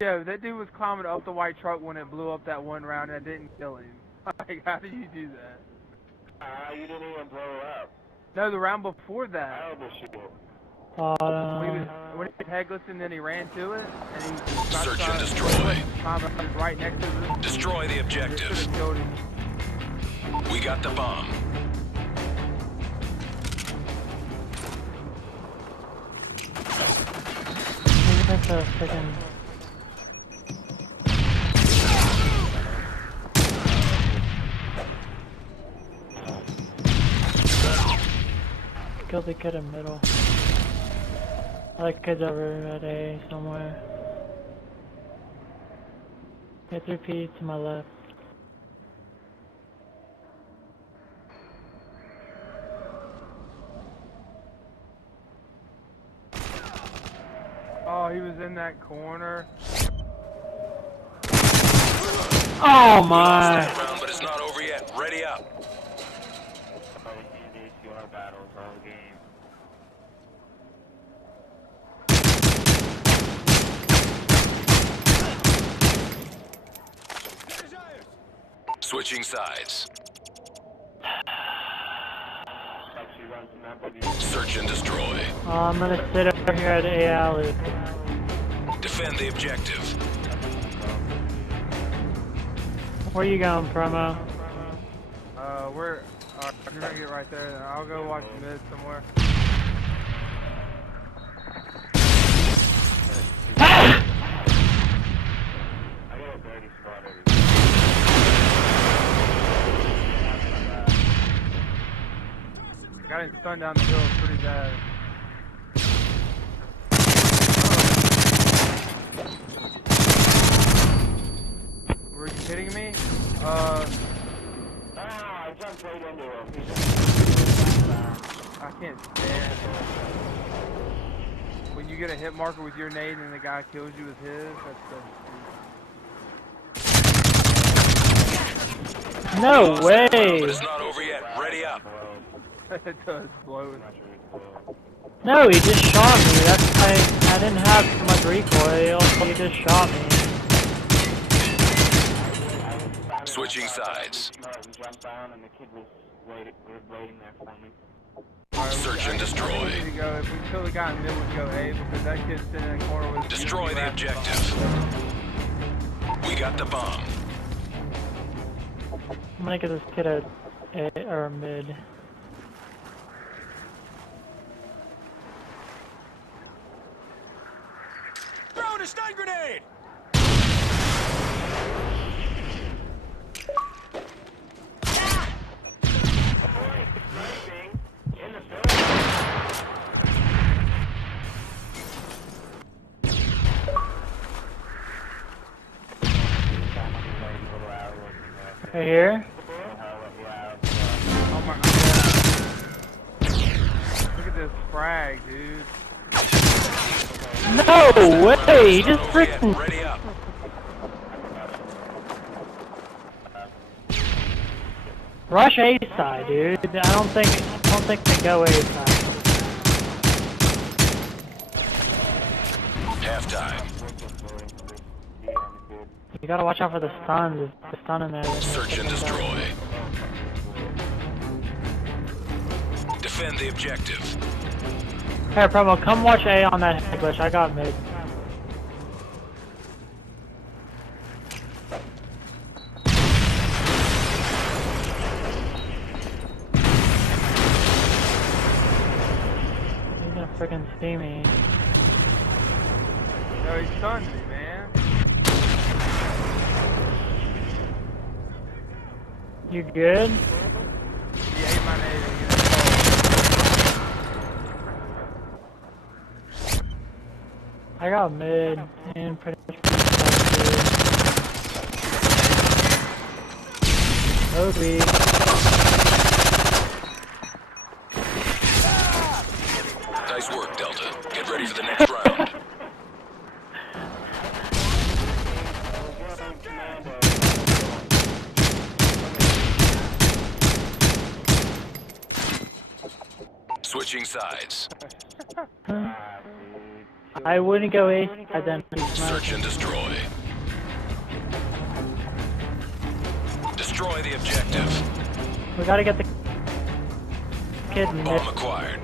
Yeah, that dude was climbing up the white truck when it blew up that one round and it didn't kill him. Like, how did you do that? You didn't even blow up. No, the round before that. Oh, the shit. When he was headless and then he ran to it, and he was about Search to and destroy. right next to it. Destroy the objective. Should have killed him. We got the bomb. That's a freaking. Killed the kid in the middle. That kid's over at A somewhere. Hit 3P to my left. Oh, he was in that corner. Oh We lost my! that round, but it's not over yet. Ready up. Battles all game. Switching sides. Search and destroy. I'm gonna sit over here at A alley. Defend the objective. Where you going, promo? You're gonna get right there, then I'll go watch the mid somewhere. Got him stunned down the hill pretty bad. Were you kidding me? I jumped right into him. I can't stand it. When you get a hit marker with your nade and the guy kills you with his, that's so No But way! it's not over yet. Ready up. stupid. It does blow. No, he just shot me. That's why I didn't have much recoil. He just shot me. Switching sides. We jumped down and the kid was waiting there for me. Search and destroy. If we kill the guy in the middle, we go A because that kid's sitting in the corner with Destroy the objective. We got the bomb. I'm gonna get this kid at A or mid. Throw a stun grenade! Right here? Oh my god. Look at this frag, dude. No way! He just Over yet. freaking. Ready up. Rush A side, dude. I don't think they go A side. Halftime. You gotta watch out for the stun. There's the stun in there. Search and destroy. Defend the objective. Here, promo, come watch A on that head glitch. I got mid. He's gonna freaking see me. No, he stunned me, man. You good? He ate my nade. I got mid and pretty much. Obi. Nice work, Delta. Get ready for the next round. Switching sides. Kill I wouldn't go A, identity Search smoke. and destroy. Destroy the objective. We gotta get the kid in there. Bomb acquired.